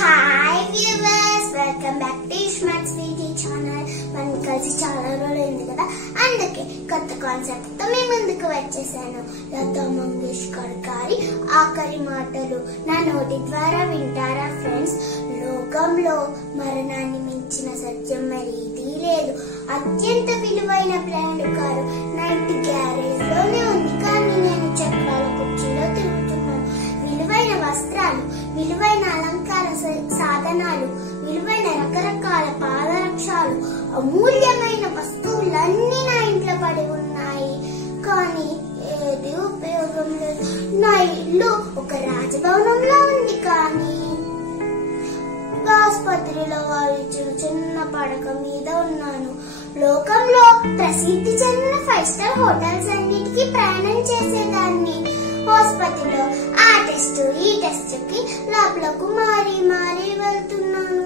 Hi viewers, welcome back to smart sweetie channel. మనం కలిసి చాలా రోజులైంది కదా, అందుకే కొత్త కాన్సెప్ట్ తో మీ ముందుకు వచ్చేసాను. లతా మంగేష్కర్ గారి ఆఖరి మాటలు నా నోటి ద్వారా వింటారా ఫ్రెండ్స్? లోకంలో మరణాన్ని మించిన సత్యం మరేదీ లేదు. అత్యంత విలువైన బ్రాండ్ కారు నా ఇంటి గ్యారేజ్ లోనే ఉంది, కానీ నేను చక్రాల కుర్చీలో తిరుగుతున్నాను. విలువైన వస్త్రాలు, విలువైన అలంకార సాధనాలు, విలువైన రకరకాల పాదరక్షాలు, అమూల్యమైన వస్తువులన్నీ నా ఇంట్లో పడి ఉన్నాయి, కానీ ఏది ఉపయోగం లేదు. నా ఇల్లు ఒక రాజభవనంలో ఉంది, కానీ ఆసుపత్రిలో వారు ఇచ్చిన చిన్న పడక మీద ఉన్నాను. లోకంలో ప్రసిద్ధి చెందిన 5 స్టార్ హోటల్స్ అన్నిటికీ ప్రయాణం చేసేదాన్ని. ఆసుపత్రిలో ఆ టెస్ట్ ఈ టెస్ట్ కి లోపలకు మారి వెళ్తున్నాను.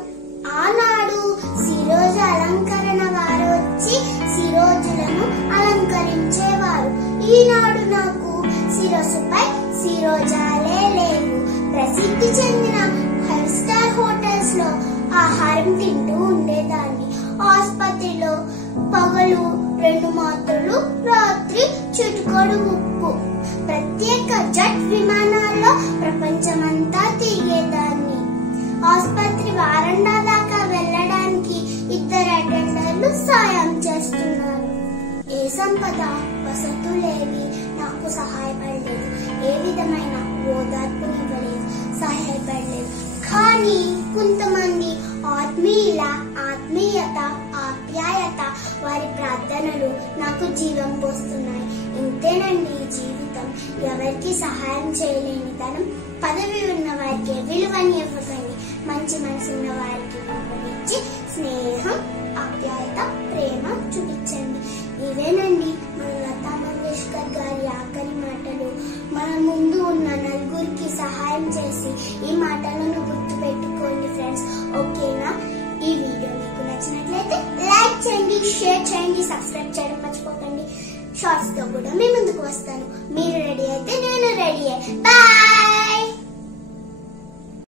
ఆనాడు శిరోజు అలంకరణ వారు వచ్చి శిరోజులను అలంకరించేవారు. ఈనాడు నాకు శిరస్సుపై శిరోజాలే లేవు. ప్రసిద్ధి చెందిన 5 స్టార్ హోటల్స్ లో ఆహారం తింటూ ఉండేదాన్ని. ఆసుపత్రిలో పగలు 2 మాత్రలు, రాత్రి చిటుకోడు ఉప్పు. ప్రత్యేక జెట్ విమానాల్లో ప్రపంచమంతా తిరిగేదాన్ని. ఆసుపత్రి వారండా దాకా వెళ్లడానికి 2 అటెండర్లు సాయం చేస్తున్నారు. ఏ సంపద, వసతులేవి నాకు సహాయపడలేదు. ఏ విధమైన ఓదార్పునివ్వలేదు, సహాయపడలేదు. కానీ కొంతమంది ఆత్మీయత, ఆప్యాయత, వారి ప్రార్థనలు నాకు జీవం పోస్తున్నాయి. ఇంతేనండి జీవితం. ఎవరికి సహాయం చేయలేని ధనం, పదవి ఉన్న వారికి విలువని ఇవ్వకండి. మంచి మనసున్న వారికి విలువనిచ్చి స్నేహం, ఆప్యాయత, ప్రేమ చూపించండి. ఇవేనండి మన లతా మంగేష్కర్ గారి ఆఖరి మాటలు. మన ముందు ఉన్న నలుగురికి సహాయం చేసి ఈ మాటలను గుర్తు పెట్టుకోండి ఫ్రెండ్స్, ఓకేనా? ఈ వీడియో మీకు నచ్చినట్లయితే లైక్ చేయండి, షేర్ చేయండి, సబ్స్క్రైబ్ చేయడం మర్చిపోకండి. షార్ట్స్ తో కూడా మీ ముందుకు వస్తాను. మీరు రెడీ అయితే నేను రెడీ. బాయ్.